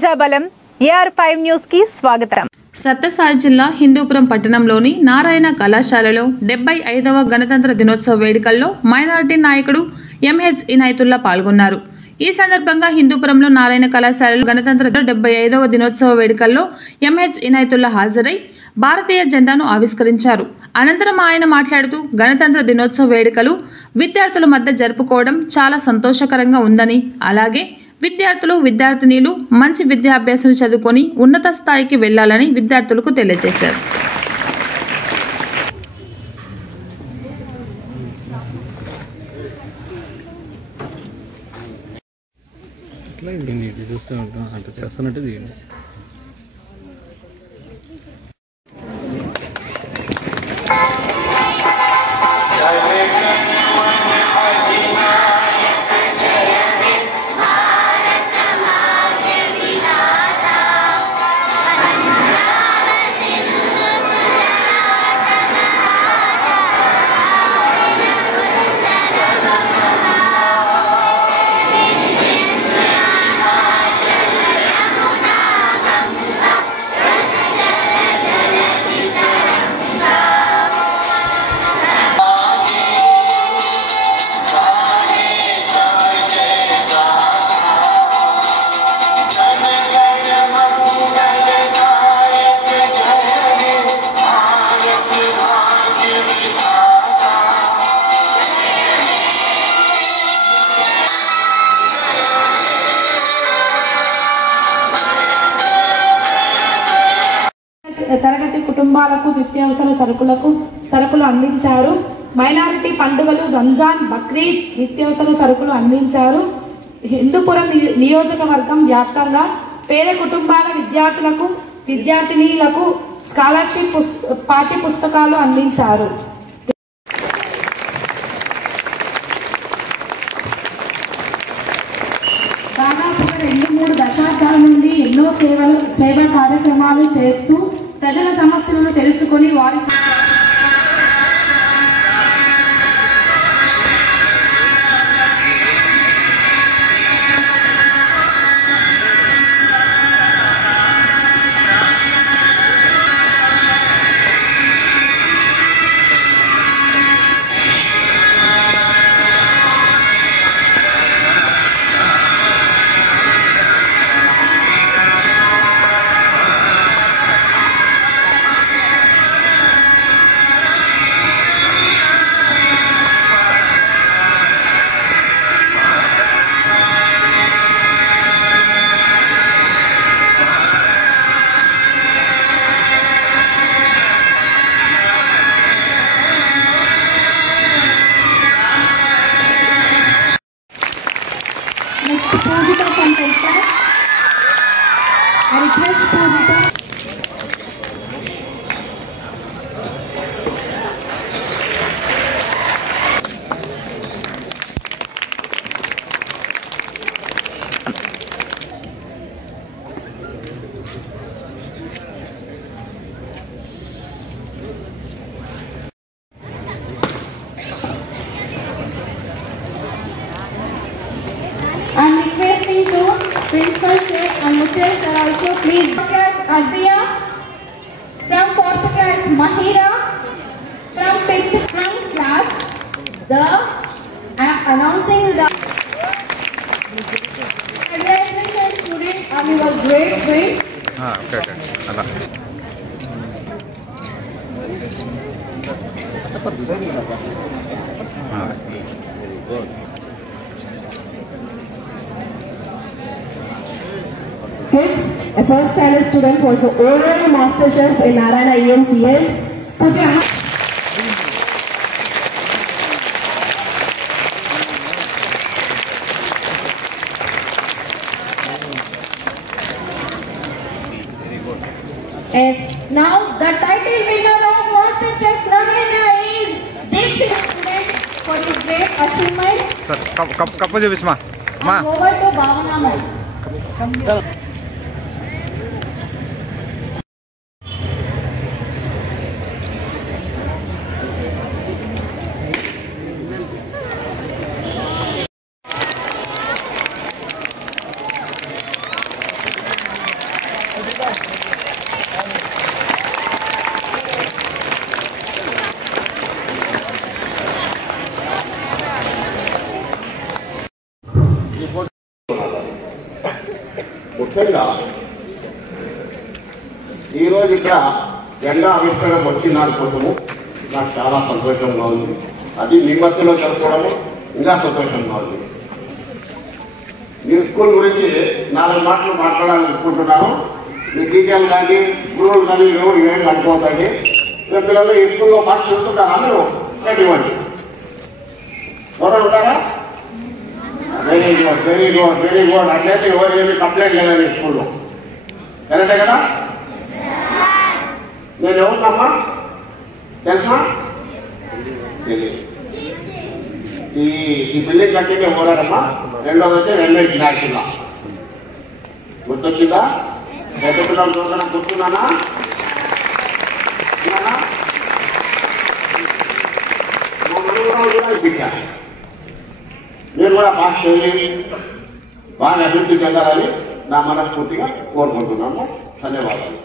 ప్రజాబలం AR5 news కి స్వాగతం. సత్యసాయి జిల్లా హిందూపురం పట్టణంలోని నారాయణ కళాశాలలో 75వ గణతంత్ర దినోత్సవ వేడుకల్లో మైనారిటీ నాయకుడు MH ఇనాయతుల్లా పాల్గొన్నారు. ఈ సందర్భంగా హిందూపురంలో నారాయణ కళాశాలలో గణతంత్ర 75వ దినోత్సవ వేడుకల్లో MH ఇనాయతుల్లా హాజరై భారతీయ జెండాను ఆవిష్కరించారు. అనంతరం ఆయన మాట్లాడుతూ గణతంత్ర దినోత్సవ వేడుకలు విద్యార్థుల మధ్య జరుపుకోవడం చాలా సంతోషకరంగా ఉందని, అలాగే విద్యార్థులు విద్యార్థినీలు మంచి విద్యాభ్యాసం చదువుకొని ఉన్నత స్థాయికి వెళ్లాలని విద్యార్థులకు తెలియజేశారు. తరగతి కుటుంబాలకు నిత్యావసర సరుకులు అందించారు. మైనారిటీ పండుగలు రంజాన్, బక్రీద్ నిత్యావసర సరుకులు అందించారు. హిందూపురం నియోజకవర్గం వ్యాప్తంగా పేద కుటుంబాల విద్యార్థులకు విద్యార్థినీలకు స్కాలర్షిప్ పాఠ్య పుస్తకాలు అందించారు. దాదాపుగా 2-3 దశాబ్దాల నుండి ఎన్నో సేవా కార్యక్రమాలు చేస్తూ ప్రజల సమస్యలను తెలుసుకొని వారి Pujita from 10th class. I request Pujita. I'm requesting to Principal Sir and Mutel Sir also please. Class Adriya, from 4th class Mahira, from 5th from class I am announcing the congratulations student on your great win. Okay. Kids, a first standard student was the overall master chef in Narayana ENCS. Put your hands. Yes, now the title winner of Master Chef Narayana is Dikshit student for his great achievement. Sir, kapo je Bisma. Ma. Over to Bhavana ma'am. జెండా ఆవిష్కరణ వచ్చిన దానికోసము నాకు చాలా సంతోషంగా ఉంది. అది మీ మధ్యలో జరుపుకోవడము ఇంకా సంతోషంగా ఉంది. మీ స్కూల్ గురించి 4 మాటలు మాట్లాడాలనుకుంటున్నాను. మీ టీచర్లు కానీ గురువులు కానీ ఎవరు ఏం అనుకోవద్దండి. పిల్లలు ఈ స్కూల్లో పాఠ చూస్తుంటారా? మీరు ఇవ్వండి. ఎవరు ఉంటారా? Very good, very good, very good. అట్లయితే ఎవరు ఏమి కంప్లైంట్ లేదండి స్కూల్లో. కరెక్టే కదా? నేను ఎవరినమ్మా తెలుసా? తెలియదు. ఈ బిల్డింగ్ కట్టింది ఎవరమ్మా? రెండోది వచ్చి ఎంఎస్ నాయకుల్లా. గుర్తొచ్చిందా? పెద్ద పిల్లలు చూసిన గుర్తున్నానా? మీరు కూడా బాగా చేయాలి, బాగా అభివృద్ధి చెందాలని నా మనస్ఫూర్తిగా కోరుకుంటున్నాము. ధన్యవాదాలు.